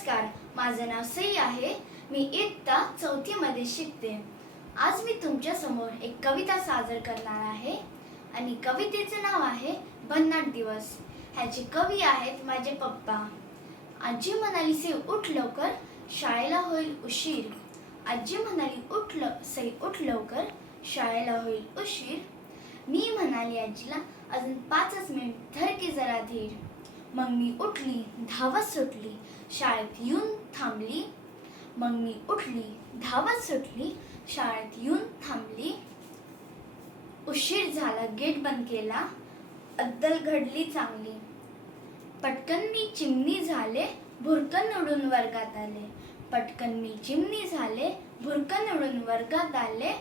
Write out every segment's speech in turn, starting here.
नमस्कार, माझं नाव सई आहे. मी इयत्ता 4थी मध्ये शिकते. आज मी तुमच्या समोर एक कविता सादर करणार आहे आणि कवितेचं नाव आहे भन्नाट दिवस. ह्याचे कवी आहेत माझे पप्पा. आजी म्हणाली, सई उठ लवकर, शाळेला होईल उशीर. आजी म्हणाली, सई उठ लवकर, शाळेला होईल उशीर. मी म्हणाली आजीला, अजून 5च मिनिट, धर की जरा धीर. मग मी उठली, धावत सुटली, शाळेत येऊन थांबली. मग मी उठली, धावत सुटली, शाळेत येऊन थांबली. उशीर झाला, गेट बंद केला, अद्दल घडली चांगली. पटकन मी चिमणी झाले, भुरकन उडून वर्गात आले. पटकन मी चिमणी झाले, भुरकन उडून वर्गात आले.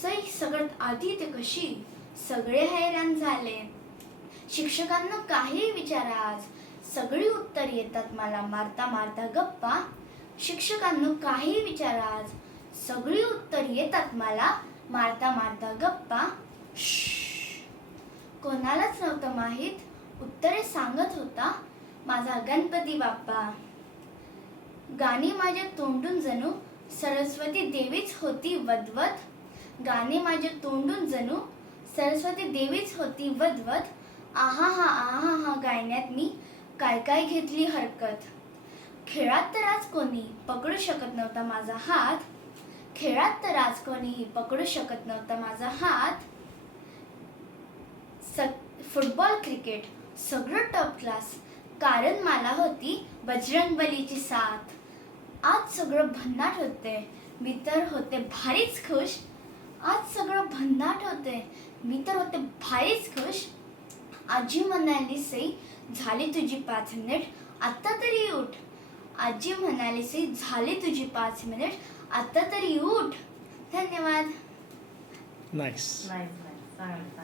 सई सगळ्यात आधी ते कशी, सगळे हैराण झाले. शिक्षकांना काही विचारा आज, सगळी उत्तर येतात मला मारता मारता गप्पा. शिक्षकांना काही विचारा आज, सगळी उत्तर येतात मला मारता मारता गप्पा. कोणालाच नव्हतं माहीत, उत्तरे सांगत होता माझा गणपती बाप्पा. गाणी माझ्या तोंडून जणू सरस्वती देवीच होती वदवत. गाणी माझ्या तोंडून जणू सरस्वती देवीच होती वदवत. आहा हा आहा हा गायण्यात मी काय काय घेतली हरकत. खेळात तर आज कोणी पकडू शकत नव्हता माझा हात. खेळात तर आज कोणीही पकडू शकत नव्हता माझा हात. फुटबॉल क्रिकेट सगळं टॉप क्लास, कारण मला होती बजरंगबलीची साथ. आज सगळं भन्नाट होते, मी तर होते भारीच खुश. आज सगळं भन्नाट होते, मी तर होते भारीच खुश. आजी म्हणाली, सई झाली तुझी 5 मिनिट, आता तरी उठ. आजी म्हणाली, सई झाली तुझी 5 मिनिट, आता तरी उठ. धन्यवाद. नाईस. चांगलं.